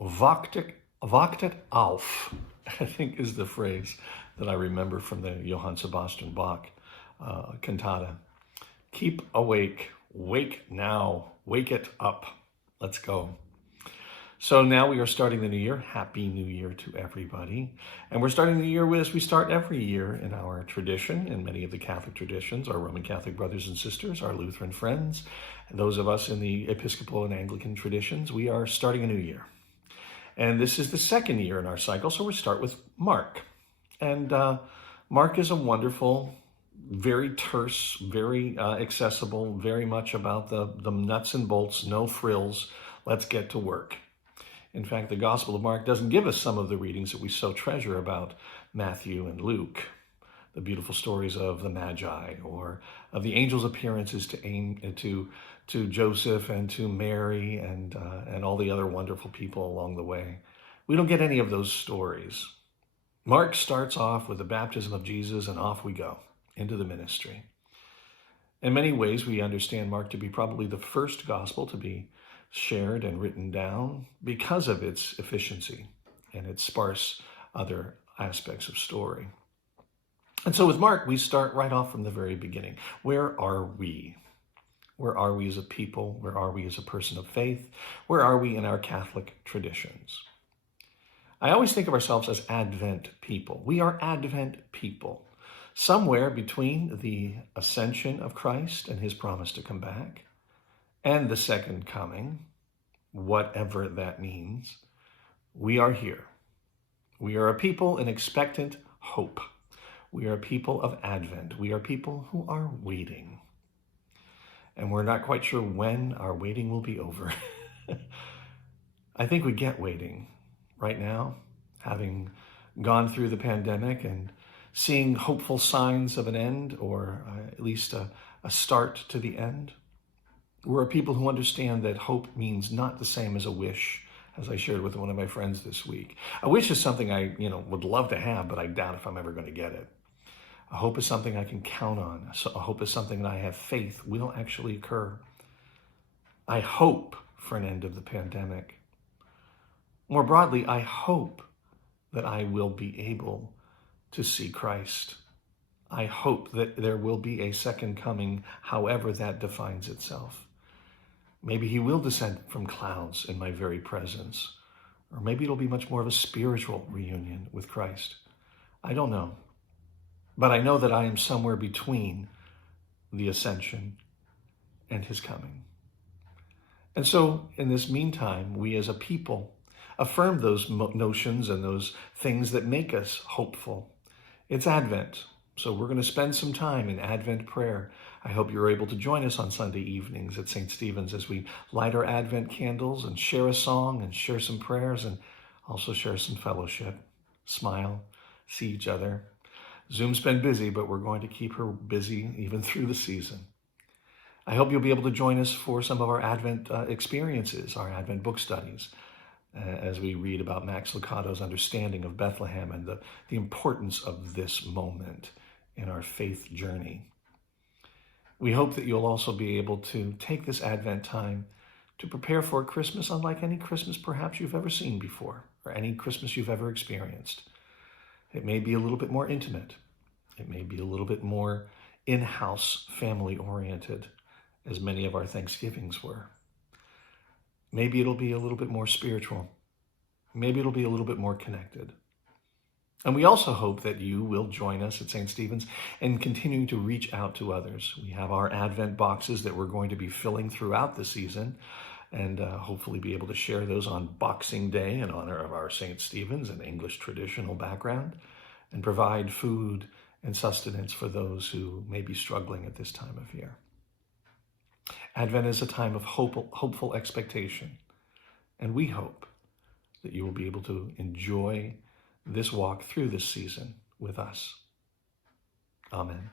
wachtet auf, I think is the phrase that I remember from the Johann Sebastian Bach cantata. Keep awake, wake now, wake it up. Let's go. So now we are starting the new year. Happy New Year to everybody. And we're starting the year as we start every year in our tradition, in many of the Catholic traditions, our Roman Catholic brothers and sisters, our Lutheran friends, and those of us in the Episcopal and Anglican traditions, we are starting a new year. And this is the second year in our cycle, so we'll start with Mark. And Mark is a wonderful, very terse, very accessible, very much about the nuts and bolts, no frills, let's get to work. In fact, the Gospel of Mark doesn't give us some of the readings that we so treasure about Matthew and Luke, the beautiful stories of the Magi, or of the angel's appearances to Joseph and to Mary and all the other wonderful people along the way. We don't get any of those stories. Mark starts off with the baptism of Jesus, and off we go into the ministry. In many ways, we understand Mark to be probably the first gospel to be shared and written down because of its efficiency and its sparse other aspects of story. And so with Mark, we start right off from the very beginning. Where are we? Where are we as a people? Where are we as a person of faith? Where are we in our Catholic traditions? I always think of ourselves as Advent people. We are Advent people. Somewhere between the ascension of Christ and his promise to come back and the second coming, whatever that means, we are here. We are a people in expectant hope. We are a people of Advent. We are people who are waiting. And we're not quite sure when our waiting will be over. I think we get waiting right now, having gone through the pandemic and seeing hopeful signs of an end, or at least a start to the end. We're a people who understand that hope means not the same as a wish, as I shared with one of my friends this week. A wish is something I would love to have, but I doubt if I'm ever going to get it. A hope is something I can count on. So a hope is something that I have faith will actually occur. I hope for an end of the pandemic. More broadly, I hope that I will be able to see Christ. I hope that there will be a second coming, however that defines itself. Maybe he will descend from clouds in my very presence, or maybe it'll be much more of a spiritual reunion with Christ. I don't know. But I know that I am somewhere between the ascension and his coming. And so in this meantime, we as a people affirm those notions and those things that make us hopeful. It's Advent, so we're going to spend some time in Advent prayer. I hope you're able to join us on Sunday evenings at St. Stephen's as we light our Advent candles and share a song and share some prayers and also share some fellowship, smile, see each other. Zoom's been busy, but we're going to keep her busy even through the season. I hope you'll be able to join us for some of our Advent experiences, our Advent book studies, as we read about Max Lucado's understanding of Bethlehem and the importance of this moment in our faith journey. We hope that you'll also be able to take this Advent time to prepare for a Christmas unlike any Christmas perhaps you've ever seen before, or any Christmas you've ever experienced. It may be a little bit more intimate. It may be a little bit more in-house, family-oriented, as many of our Thanksgivings were. Maybe it'll be a little bit more spiritual. Maybe it'll be a little bit more connected. And we also hope that you will join us at St. Stephen's in continuing to reach out to others. We have our Advent boxes that we're going to be filling throughout the season, and hopefully be able to share those on Boxing Day in honor of our St. Stephen's and English traditional background, and provide food and sustenance for those who may be struggling at this time of year. Advent is a time of hopeful expectation, and we hope that you will be able to enjoy this walk through this season with us. Amen.